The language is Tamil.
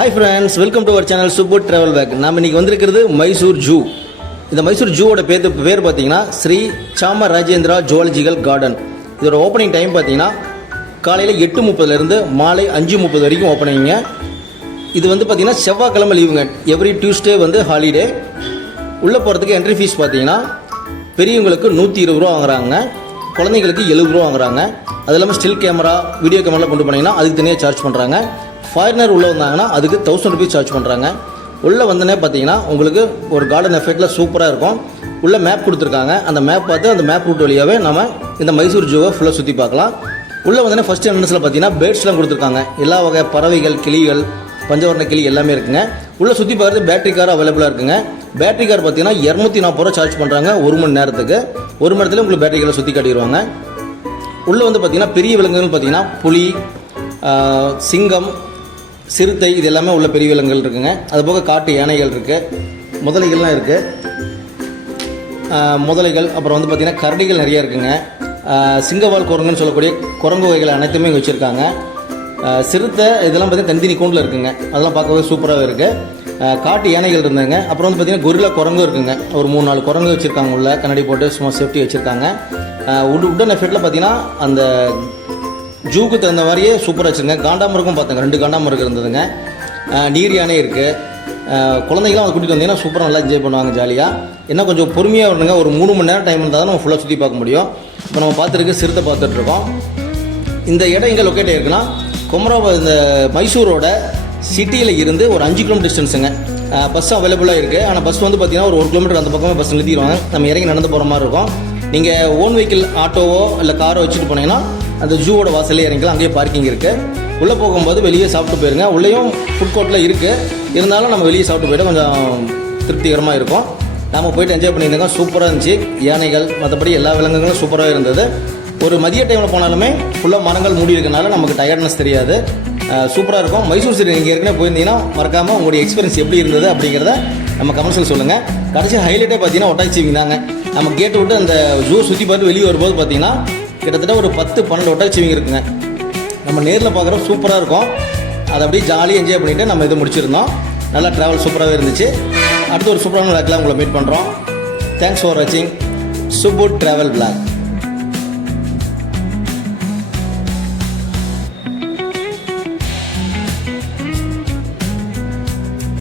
Hi friends, welcome to our channel super travel pack. நாம் இன்றைக்கி வந்திருக்கிறது மைசூர் ஜூ. இந்த மைசூர் ஜூவோட பேர் பார்த்தீங்கன்னா ஸ்ரீ சாமராஜேந்திரா ஜுவாலஜிக்கல் கார்டன். இதோட ஓப்பனிங் டைம் பார்த்தீங்கன்னா காலையில் 8:30 மாலை 5:30 வரைக்கும் ஓப்பனிங்க. இது வந்து பார்த்தீங்கன்னா செவ்வாய்க்கிழமை லீவுங்க. எவ்ரி டியூஸ்டே வந்து ஹாலிடே. உள்ளே போகிறதுக்கு என்ட்ரி ஃபீஸ் பார்த்தீங்கன்னா பெரியவங்களுக்கு 120 ரூபா வாங்குறாங்க, குழந்தைங்களுக்கு 70 ரூபா வாங்குறாங்க. அது இல்லாமல் ஸ்டில் கேமரா, வீடியோ கேமராலாம் கொண்டு போனீங்கன்னா அதுக்கு தனியாக சார்ஜ் பண்ணுறாங்க. ஃபாரினர் உள்ளே வந்தாங்கன்னா அதுக்கு 1000 ருபீஸ் சார்ஜ் பண்ணுறாங்க. உள்ளே வந்தோடனே பார்த்தீங்கன்னா உங்களுக்கு ஒரு கார்டன் எஃபெக்டில் சூப்பராக இருக்கும். உள்ளே மேப் கொடுத்துருக்காங்க. அந்த மேப் பார்த்து அந்த மேப் ரூட் வழியாகவே நம்ம இந்த மைசூர் ஜூவை ஃபுல்லாக சுற்றி பார்க்கலாம். உள்ளே வந்தோடனே ஃபஸ்ட் என்ட்ரன்ஸில் பார்த்தீங்கன்னா பேர்ட்ஸ்லாம் கொடுத்துருக்காங்க. எல்லா வகை பறவைகள், கிளிகள், பஞ்சவர்ண கிளி எல்லாமே இருக்குங்க. உள்ளே சுற்றி பார்க்குறது பேட்டரி கார் அவைலபிளாக இருக்குங்க. பேட்டரி கார் பார்த்தீங்கன்னா 240 ரூபா சார்ஜ் பண்ணுறாங்க 1 மணி நேரத்துக்கு. 1 மணி நேரத்தில் உங்களுக்கு பேட்டரி காரை சுற்றி காட்டிடுவாங்க. உள்ளே வந்து பார்த்தீங்கன்னா பெரிய விலங்குகள் பார்த்தீங்கன்னா புலி, சிங்கம், சிறுத்தை, இது எல்லாமே உள்ள பெரிய விலங்குகள் இருக்குங்க. அதுபோக காட்டு யானைகள் இருக்குது, முதலைகள்லாம் இருக்குது. முதலைகள் அப்புறம் வந்து பார்த்திங்கன்னா கரடிகள் நிறையா இருக்குங்க. சிங்கவால் குரங்குன்னு சொல்லக்கூடிய குரங்கு வகைகள் அனைத்துமே இங்கே வச்சுருக்காங்க. சிறுத்தை இதெல்லாம் பார்த்திங்கன்னா தனித்தனி கூண்டில் இருக்குங்க. அதெல்லாம் பார்க்கவே சூப்பராகவே இருக்குது. காட்டு யானைகள் இருந்தாங்க. அப்புறம் வந்து பார்த்திங்கன்னா கொரில்லா குரங்கும் இருக்குங்க. ஒரு 3-4 குரங்கு வச்சுருக்காங்க. உள்ள கண்ணாடி போட்டு சும்மா சேஃப்டி வச்சுருக்காங்க. உடன் எஃபெக்டில் பார்த்திங்கன்னா அந்த ஜூக்கு தகுந்த மாதிரியே சூப்பராக வச்சுருங்க. காண்டாமருக்கும் பார்த்துங்க, 2 காண்டாமருக்கு இருந்ததுங்க. நீர் யானை இருக்குது. குழந்தைங்களாம் அதை கூட்டிகிட்டு வந்தீங்கன்னா சூப்பராக நல்லா என்ஜாய் பண்ணுவாங்க ஜாலியாக. என்ன கொஞ்சம் பொறுமையாக வரணுங்க. ஒரு 3 மணி நேரம் டைம் இருந்தால் தான் நம்ம ஃபுல்லாக சுற்றி பார்க்க முடியும். இப்போ நம்ம பார்த்துருக்கு சிறுத்தை பார்த்துட்ருக்கோம். இந்த இடம் எங்கே லொக்கேட் ஆகிருக்குன்னா குமராபாத், இந்த மைசூரோட சிட்டியில் இருந்து ஒரு 5 கிலோமீட்டர் டிஸ்டன்ஸுங்க. பஸ் அவைலபிளாக இருக்குது. ஆனால் பஸ் வந்து பார்த்திங்கன்னா ஒரு 1 கிலோமீட்டர் அந்த பக்கமே பஸ் நிறுத்திடுவாங்க. நம்ம இறங்கி நடந்து போகிற மாதிரி இருக்கும். நீங்கள் ஓன் வெஹிக்கிள் ஆட்டோவோ இல்லை காரோ வச்சுட்டு போனீங்கன்னா அந்த ஜூவோட வாசலே இறங்கிக்கலாம். அங்கேயே பார்க்கிங் இருக்குது. உள்ளே போகும்போது வெளியே சாப்பிட்டு போயிருங்க. உள்ளேயும் ஃபுட் கோர்ட்டில் இருக்குது. இருந்தாலும் நம்ம வெளியே சாப்பிட்டு போய்ட்டு கொஞ்சம் திருப்திகரமாக இருக்கும். நம்ம போய்ட்டு என்ஜாய் பண்ணியிருந்தோங்க. சூப்பராக இருந்துச்சு. யானைகள் மற்றபடி எல்லா விலங்குகளும் சூப்பராக இருந்தது. ஒரு மதிய டைமில் போனாலுமே ஃபுல்லாக மரங்கள் மூடி இருக்கனால நமக்கு டயர்ட்னஸ் தெரியாது. சூப்பராக இருக்கும். மைசூர் சிட்டி நீங்கள் ஏற்கனவே போயிருந்தீங்கன்னா மறக்காமல் உங்களுடைய எக்ஸ்பீரியன்ஸ் எப்படி இருந்தது அப்படிங்கிறத நம்ம கமெண்ட்ஸில் சொல்லுங்கள். கடைசி ஹைலைட்டே பார்த்தீங்கன்னா ஒட்டாய்ச்சிவிங் தாங்க. நம்ம கேட்டு விட்டு அந்த ஜூ சுற்றி பார்த்து வெளியே வரும்போது பார்த்தீங்கன்னா கிட்டத்தட்ட ஒரு 10-12 ஒட்டாய்ச்சிவிங் இருக்குங்க. நம்ம நேரில் பார்க்குறோம் சூப்பராக இருக்கும். அதை அப்படியே ஜாலியாக என்ஜாய் பண்ணிவிட்டு நம்ம இதை முடிச்சிருந்தோம். நல்லா ட்ராவல் சூப்பராகவே இருந்துச்சு. அடுத்து ஒரு சூப்பரான விளாக்லாம் உங்களை மீட் பண்ணுறோம். தேங்க்ஸ் ஃபார் வாட்சிங் சூப்பர் ட்ராவல் பிளாக்.